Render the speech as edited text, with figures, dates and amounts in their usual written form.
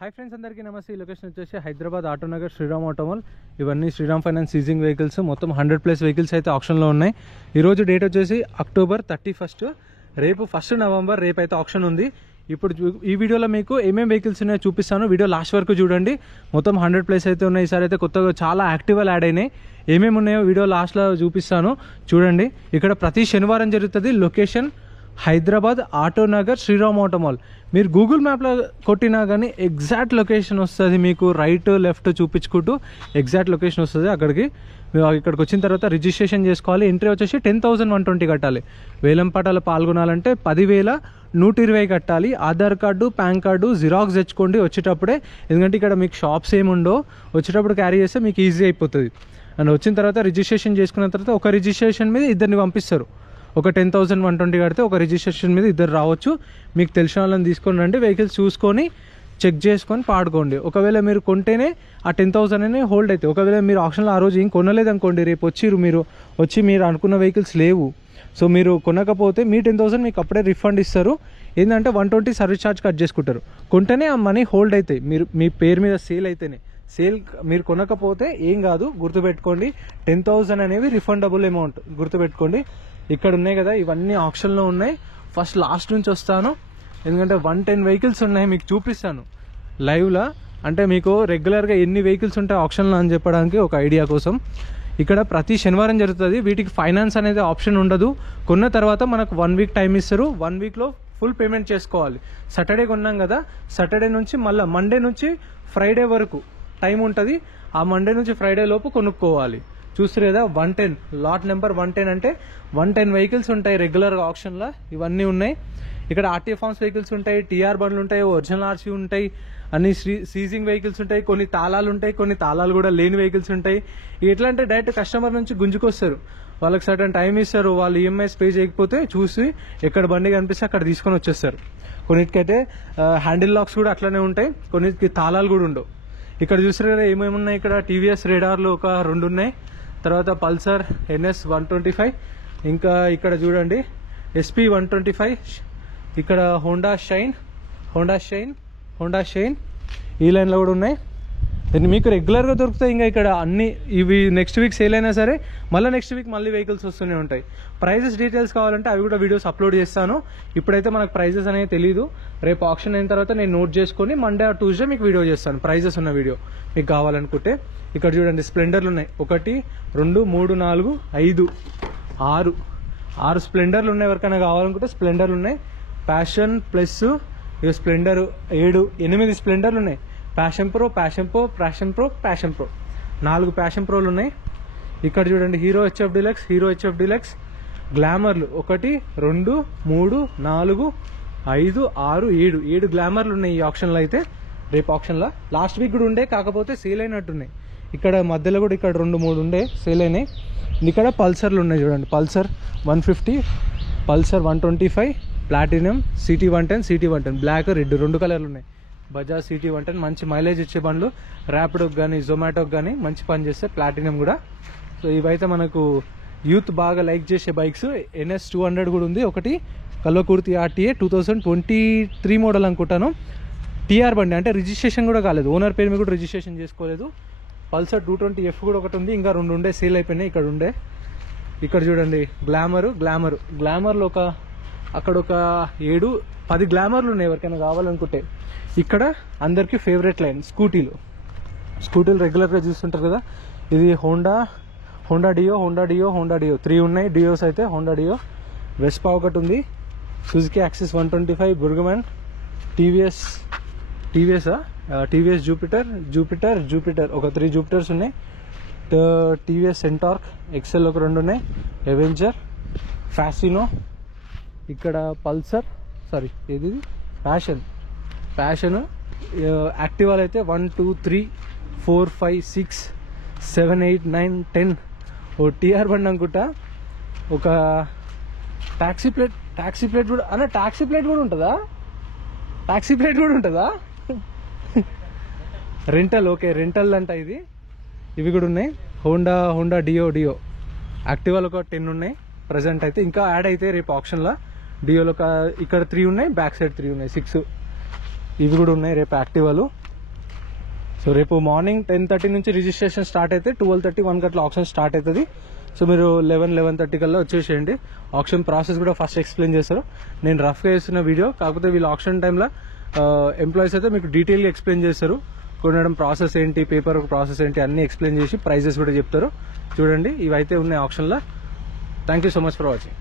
Hi friends अंदर की नमस्ते लोकेशन వచ్చేసి హైదరాబాద్ ఆటోనగర్ శ్రీరామ్ ఆటోమాల్ ఇవన్నీ శ్రీరామ్ ఫైనాన్స్ సీజింగ్ వెహికల్స్ మొత్తం 100+ వెహికల్స్ అయితే ఆప్షన్ లో ఉన్నాయి. ఈ రోజు డేట్ వచ్చేసి అక్టోబర్ 31. రేపు 1 నవంబర్ రేపు అయితే ఆప్షన్ ఉంది. ఇప్పుడు ఈ వీడియోలో మీకు ఏమేం వెహికల్స్ ఉన్నాయో చూపిస్తాను. వీడియో లాస్ట్ వరకు చూడండి. మొత్తం 100+ అయితే ఉన్నాయి. ఈసారి అయితే కొత్తగా చాలా యాక్టివల్ యాడ్ అయినాయి. ఏమేమి ఉన్నాయో వీడియో లాస్ట్లో చూపిస్తాను చూడండి. ఇక్కడ ప్రతి శనివారం జరుగుతుంది. లొకేషన్ హైదరాబాద్ ఆటోనగర్ శ్రీరామ్ ఆటోమాల్. మీరు గూగుల్ మ్యాప్లో కొట్టినా కానీ ఎగ్జాక్ట్ లొకేషన్ వస్తుంది. మీకు రైట్ లెఫ్ట్ చూపించుకుంటూ ఎగ్జాక్ట్ లొకేషన్ వస్తుంది. ఇక్కడికి వచ్చిన తర్వాత రిజిస్ట్రేషన్ చేసుకోవాలి. ఎంట్రీ వచ్చేసి 10,120 కట్టాలి. వేలంపాటలో పాల్గొనాలంటే 10,120 కట్టాలి. Aadhaar card, pan card xerox తెచ్చుకోండి వచ్చేటప్పుడే. ఎందుకంటే ఇక్కడ మీకు షాప్స్ ఏముండో, వచ్చేటప్పుడు క్యారీ చేస్తే మీకు ఈజీ అయిపోతుంది. అండ్ వచ్చిన తర్వాత రిజిస్ట్రేషన్ చేసుకున్న తర్వాత ఒక రిజిస్ట్రేషన్ మీద ఇద్దరిని పంపిస్తారు. ఒక 10,120 కడితే ఒక రిజిస్ట్రేషన్ మీద ఇద్దరు రావచ్చు. మీకు తెలిసిన వాళ్ళని తీసుకొని రండి. వెహికల్స్ చూసుకొని చెక్ చేసుకొని పాడుకోండి. ఒకవేళ మీరు కొంటేనే ఆ 10,000 అనే హోల్డ్ అవుతాయి. ఒకవేళ మీరు ఆప్షన్లో ఆ రోజు ఏం కొనలేదు అనుకోండి, రేపు మీరు అనుకున్న వెహికల్స్ లేవు, సో మీరు కొనకపోతే మీ 10,000 మీకు అప్పుడే రిఫండ్ ఇస్తారు. ఏంటంటే 120 సర్వీస్ ఛార్జ్ కట్ చేసుకుంటారు. కొంటేనే ఆ మనీ హోల్డ్ అవుతాయి. మీ పేరు మీద సేల్ అయితేనే. సేల్ మీరు కొనకపోతే ఏం కాదు, గుర్తుపెట్టుకోండి. 10,000 అనేవి రిఫండబుల్ అమౌంట్, గుర్తుపెట్టుకోండి. ఇక్కడ ఉన్నాయి కదా, ఇవన్నీ ఆప్షన్లో ఉన్నాయి. ఫస్ట్ లాస్ట్ నుంచి వస్తాను, ఎందుకంటే 110 వెహికల్స్ ఉన్నాయి. మీకు చూపిస్తాను లైవ్లో. అంటే మీకు రెగ్యులర్గా ఎన్ని వెహికల్స్ ఉంటాయి ఆప్షన్లో అని చెప్పడానికి ఒక ఐడియా కోసం. ఇక్కడ ప్రతి శనివారం జరుగుతుంది. వీటికి ఫైనాన్స్ అనేది ఆప్షన్ ఉండదు. కొన్న తర్వాత మనకు 1 వీక్ టైం ఇస్తారు. 1 వీక్లో ఫుల్ పేమెంట్ చేసుకోవాలి. సాటర్డే కొన్నాం కదా, సాటర్డే నుంచి మళ్ళీ మండే నుంచి ఫ్రైడే వరకు టైం ఉంటుంది. ఆ మండే నుంచి ఫ్రైడే లోపు కొనుక్కోవాలి. చూస్తారు కదా, 110 లాట్ నెంబర్ 110 అంటే 110 వెహికల్స్ ఉంటాయి రెగ్యులర్గా ఆప్షన్లో. ఇవన్నీ ఉన్నాయి. ఇక్కడ ఆర్టీఏ ఫార్మ్స్ వెహికల్స్ ఉంటాయి, టీఆర్ బండ్లు ఉంటాయి, ఒరిజినల్ ఆర్సీ ఉంటాయి, అన్ని సీజింగ్ వెహికల్స్ ఉంటాయి, కొన్ని తాళాలు ఉంటాయి, కొన్ని తాళాలు కూడా లేని వెహికల్స్ ఉంటాయి. ఎట్లా అంటే డైరెక్ట్ కస్టమర్ నుంచి గుంజుకొస్తారు. వాళ్ళకి సర్టన్ టైం ఇస్తారు. వాళ్ళు ఈఎంఐస్ పే చేయకపోతే చూసి ఎక్కడ బండి కనిపిస్తే అక్కడ తీసుకొని వచ్చేస్తారు. కొన్నిటికైతే హ్యాండిల్ లాక్స్ కూడా అట్లనే ఉంటాయి, కొన్నిటికి తాళాలు కూడా ఉండవు. ఇక్కడ చూసారు కదా ఏమేమి ఉన్నాయి. ఇక్కడ టీవీఎస్ రేడార్లు ఒక 2 ఉన్నాయి. తర్వాత పల్సర్ NS 125, ఇంకా ఇక్కడ చూడండి SP 125, ఇక్కడ హోండా షైన్ ఈ లైన్లో కూడా ఉన్నాయి. దీన్ని మీకు రెగ్యులర్గా దొరుకుతాయి. ఇంకా ఇక్కడ అన్ని ఇవి నెక్స్ట్ వీక్ సేల్ అయినా సరే మళ్ళీ నెక్స్ట్ వీక్ మళ్ళీ వెహికల్స్ వస్తూనే ఉంటాయి. ప్రైజెస్ డీటెయిల్స్ కావాలంటే అవి కూడా వీడియోస్ అప్లోడ్ చేస్తాను. ఇప్పుడైతే మనకు ప్రైజెస్ అనేది తెలియదు. రేపు ఆప్షన్ అయిన తర్వాత నేను నోట్ చేసుకొని మండే ఆర్ ట్యూస్డే మీకు వీడియో చేస్తాను, ప్రైజెస్ ఉన్న వీడియో మీకు కావాలనుకుంటే. ఇక్కడ చూడండి స్ప్లెండర్లు ఉన్నాయి. 1 2 3 4 5 6 స్ప్లెండర్లు ఉన్నాయి. ఎవరికైనా కావాలనుకుంటే స్ప్లెండర్లు ఉన్నాయి. ప్యాషన్ ప్లస్ స్ప్లెండర్ 8 స్ప్లెండర్లు ఉన్నాయి. ప్యాషన్ ప్రో 4 ప్యాషన్ ప్రోలు ఉన్నాయి. ఇక్కడ చూడండి హీరో హెచ్ఎఫ్ డీలక్స్ గ్లామర్లు 1 2 3 4 5 6 7 గ్లామర్లు ఉన్నాయి ఈ ఆప్షన్లో. అయితే రేపు ఆప్షన్లో లాస్ట్ వీక్ కూడా ఉండే, కాకపోతే సేల్ అయినట్టున్నాయి. ఇక్కడ మధ్యలో కూడా ఇక్కడ 2 3 ఉండే, సేల్ అయినాయి. ఇక్కడ పల్సర్లు ఉన్నాయి చూడండి. Pulsar 150, Pulsar 125, Platina, City 110 black red 2 కలర్లు ఉన్నాయి. బజాజ్ సిటీ 110 మంచి మైలేజ్ ఇచ్చే బండ్లు. ర్యాపిడోకి కానీ జొమాటోకి కానీ మంచి పని చేస్తే ప్లాటినం కూడా. సో ఇవైతే మనకు యూత్ బాగా లైక్ చేసే బైక్స్. NS 200 కూడా ఉంది. ఒకటి కల్వకుర్తి RTA 2023 మోడల్ అనుకుంటాను. టీఆర్ బండి అంటే రిజిస్ట్రేషన్ కూడా కాలేదు, ఓనర్ పేరు మీద కూడా రిజిస్ట్రేషన్ చేసుకోలేదు. పల్సర్ 220F కూడా ఒకటి ఉంది. ఇంకా 2 ఉండే, సేల్ అయిపోయినాయి. ఇక్కడ చూడండి గ్లామర్లో అక్కడ ఒక 7-10 గ్లామర్లు ఉన్నాయి ఎవరికైనా కావాలనుకుంటే. ఇక్కడ అందరికీ ఫేవరెట్ లైన్ స్కూటీలు రెగ్యులర్గా చూస్తుంటారు కదా. ఇది హోండా డియో 3 ఉన్నాయి. డియోస్ అయితే హోండా డియో, వెస్పా ఒకటి ఉంది, సుజుకి యాక్సిస్ 125, బుర్గమ్యాన్, టీవీఎస్ జూపిటర్ ఒక 3 జూపిటర్స్ ఉన్నాయి. టీవీఎస్ సెంటార్క్ ఎక్సెల్ ఒక 2 ఉన్నాయి. అవెంజర్, ఫ్యాసినో, ఇక్కడ పల్సర్ ఇది ప్యాషన్ యాక్టివాలు అయితే 1 2 3 4 5 6 7 8 9 10. ఓ టీఆర్ బండి అనుకుంటా. ఒక టాక్సీ ప్లేట్ కూడా అన్న, టాక్సీ ప్లేట్ కూడా ఉంటుందా? రెంటల్, ఓకే రెంటల్ అంట ఇది. ఇవి కూడా ఉన్నాయి. హోండా డియో యాక్టివాలు ఒక 10 ఉన్నాయి ప్రజెంట్ అయితే. ఇంకా యాడ్ అయితే రేపు ఆప్షన్లో. డియోలో ఇక్కడ 3 ఉన్నాయి, బ్యాక్ సైడ్ 3 ఉన్నాయి, 6. ఇవి కూడా ఉన్నాయి రేపు యాక్టివాలు. సో రేపు మార్నింగ్ 10:30 నుంచి రిజిస్ట్రేషన్ స్టార్ట్ అయితే 12:30, 1 గంటల ఆప్షన్ స్టార్ట్ అవుతుంది. సో మీరు 11:30 కల్లా వచ్చేసేయండి. ఆప్షన్ ప్రాసెస్ కూడా ఫస్ట్ ఎక్స్ప్లెయిన్ చేస్తారు. నేను రఫ్గా చేస్తున్న వీడియో, కాకపోతే వీళ్ళు ఆప్షన్ టైంలో ఎంప్లాయీస్ అయితే మీకు డీటెయిల్గా ఎక్స్ప్లెయిన్ చేస్తారు. కొనడం ప్రాసెస్ ఏంటి, పేపర్ ప్రాసెస్ ఏంటి అన్నీ ఎక్స్ప్లెయిన్ చేసి ప్రైజెస్ కూడా చెప్తారు. చూడండి, ఇవైతే ఉన్నాయి ఆప్షన్లో. Thank you so much for watching.